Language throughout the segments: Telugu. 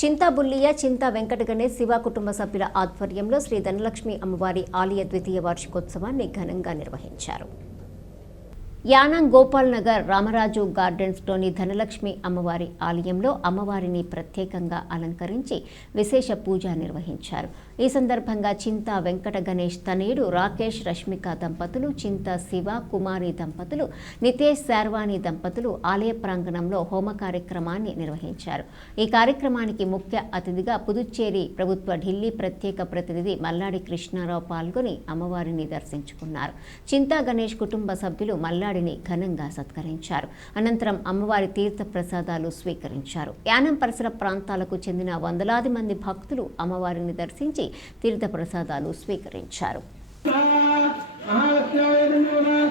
చింతాబుల్లియ చింతా వెంకట గణేష్ శివ కుటుంబ సభ్యుల ఆధ్వర్యంలో శ్రీ ధనలక్ష్మి అమ్మవారి ఆలయ ద్వితీయ వార్షికోత్సవాన్ని ఘనంగా నిర్వహించారు. యానం గోపాల్ నగర్ రామరాజు గార్డెన్స్లోని ధనలక్ష్మి అమ్మవారి ఆలయంలో అమ్మవారిని ప్రత్యేకంగా అలంకరించి విశేష పూజ నిర్వహించారు. ఈ సందర్భంగా చింతా వెంకట గణేష్ తనయుడు రాకేష్ రష్మిక దంపతులు చింతా శివ కుమారి దంపతులు నితేష్ శార్వాణి దంపతులు ఆలయ ప్రాంగణంలో హోమ కార్యక్రమాన్ని నిర్వహించారు. ఈ కార్యక్రమానికి ముఖ్య అతిథిగా పుదుచ్చేరి ప్రభుత్వ ఢిల్లీ ప్రత్యేక ప్రతినిధి మల్లాడి కృష్ణారావు పాల్గొని అమ్మవారిని దర్శించుకున్నారు. చింతా గణేష్ కుటుంబ సభ్యులు మల్లాడిని ఘనంగా సత్కరించారు. అనంతరం అమ్మవారి తీర్థ ప్రసాదాలు స్వీకరించారు. యానం పరిసర ప్రాంతాలకు చెందిన వందలాది మంది భక్తులు అమ్మవారిని దర్శించి తీర్థ ప్రసాదాలు స్వీకరించారు. మహాలక్ష్మ్యాయ నమః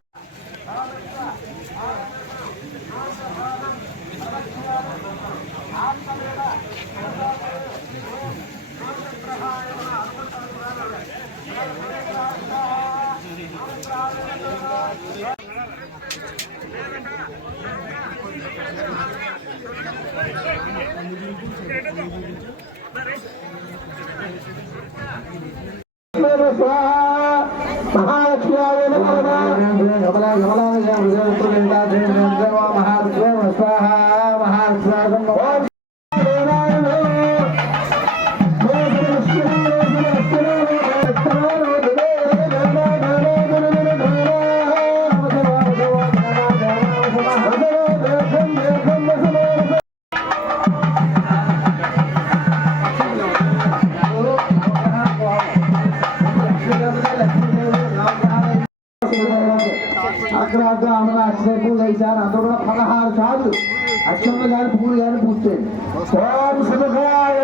మహాలక్ష్మ్యాయ అగ్రాగ్ర అక్షరాలు పూలు వేశారు అందులో పదహారు సార్లు అక్షరాలు కానీ పూలు కానీ పూస్తాయి శుభకాయ